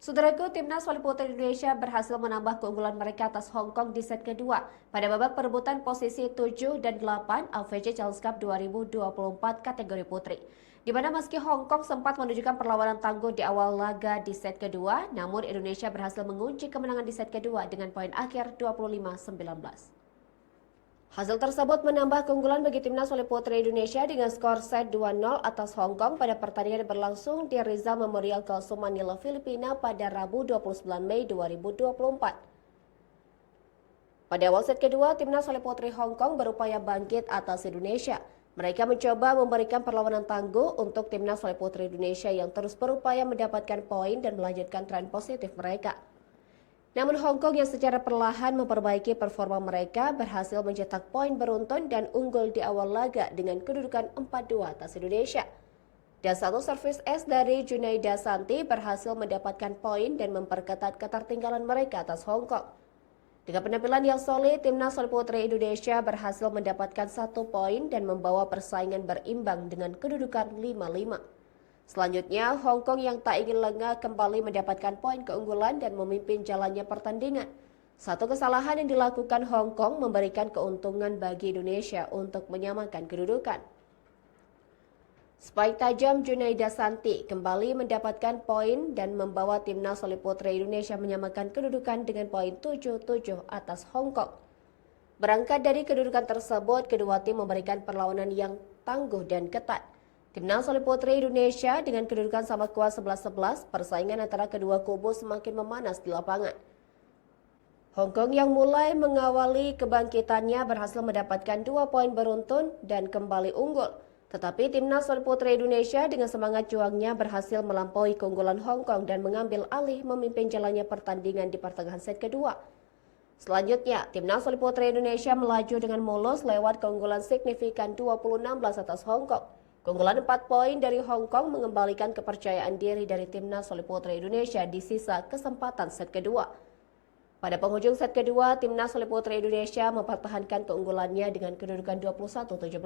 Saudaraku, timnas voli putri Indonesia berhasil menambah keunggulan mereka atas Hong Kong di set kedua pada babak perebutan posisi 7 dan 8 AFC Challenge Cup 2024 kategori putri. Di mana meski Hong Kong sempat menunjukkan perlawanan tangguh di awal laga di set kedua, namun Indonesia berhasil mengunci kemenangan di set kedua dengan poin akhir 25-19. Hasil tersebut menambah keunggulan bagi timnas voli putri Indonesia dengan skor set 2-0 atas Hong Kong pada pertandingan yang berlangsung di Rizal Memorial Gausu Manila, Filipina pada Rabu 29 Mei 2024. Pada awal set kedua, timnas voli putri Hong Kong berupaya bangkit atas Indonesia. Mereka mencoba memberikan perlawanan tangguh untuk timnas voli putri Indonesia yang terus berupaya mendapatkan poin dan melanjutkan tren positif mereka. Namun Hong Kong yang secara perlahan memperbaiki performa mereka berhasil mencetak poin beruntun dan unggul di awal laga dengan kedudukan 4-2 atas Indonesia. Dan satu servis es dari Junaida Santi berhasil mendapatkan poin dan memperketat ketertinggalan mereka atas Hong Kong. Dengan penampilan yang solid, timnas voli putri Indonesia berhasil mendapatkan 1 poin dan membawa persaingan berimbang dengan kedudukan 5-5. Selanjutnya, Hong Kong yang tak ingin lengah kembali mendapatkan poin keunggulan dan memimpin jalannya pertandingan. Satu kesalahan yang dilakukan Hong Kong memberikan keuntungan bagi Indonesia untuk menyamakan kedudukan. Spike tajam Junaida Santi kembali mendapatkan poin dan membawa timnas voli putri Indonesia menyamakan kedudukan dengan poin 7-7 atas Hong Kong. Berangkat dari kedudukan tersebut, kedua tim memberikan perlawanan yang tangguh dan ketat. Timnas voli putri Indonesia dengan kedudukan sama kuat 11-11, persaingan antara kedua kubu semakin memanas di lapangan. Hong Kong yang mulai mengawali kebangkitannya berhasil mendapatkan 2 poin beruntun dan kembali unggul. Tetapi timnas voli putri Indonesia dengan semangat juangnya berhasil melampaui keunggulan Hong Kong dan mengambil alih memimpin jalannya pertandingan di pertengahan set kedua. Selanjutnya, timnas voli putri Indonesia melaju dengan mulus lewat keunggulan signifikan 20-16 atas Hong Kong. Keunggulan 4 poin dari Hong Kong mengembalikan kepercayaan diri dari timnas voli putri Indonesia di sisa kesempatan set kedua. Pada penghujung set kedua, timnas voli putri Indonesia mempertahankan keunggulannya dengan kedudukan 21-17.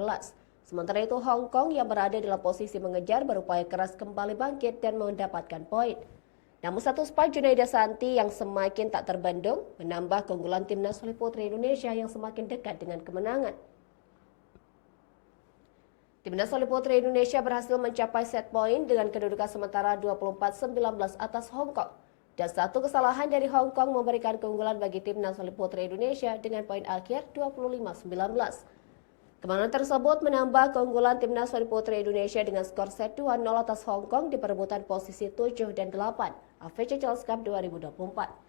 Sementara itu, Hong Kong yang berada dalam posisi mengejar berupaya keras kembali bangkit dan mendapatkan poin. Namun satu spike Junaida Santi yang semakin tak terbendung menambah keunggulan timnas voli putri Indonesia yang semakin dekat dengan kemenangan. Timnas voli putri Indonesia berhasil mencapai set poin dengan kedudukan sementara 24-19 atas Hong Kong. Dan satu kesalahan dari Hong Kong memberikan keunggulan bagi timnas voli putri Indonesia dengan poin akhir 25-19. Kemenangan tersebut menambah keunggulan timnas voli putri Indonesia dengan skor set 2-0 atas Hong Kong di perebutan posisi 7 dan 8 AFC Challenge Cup 2024.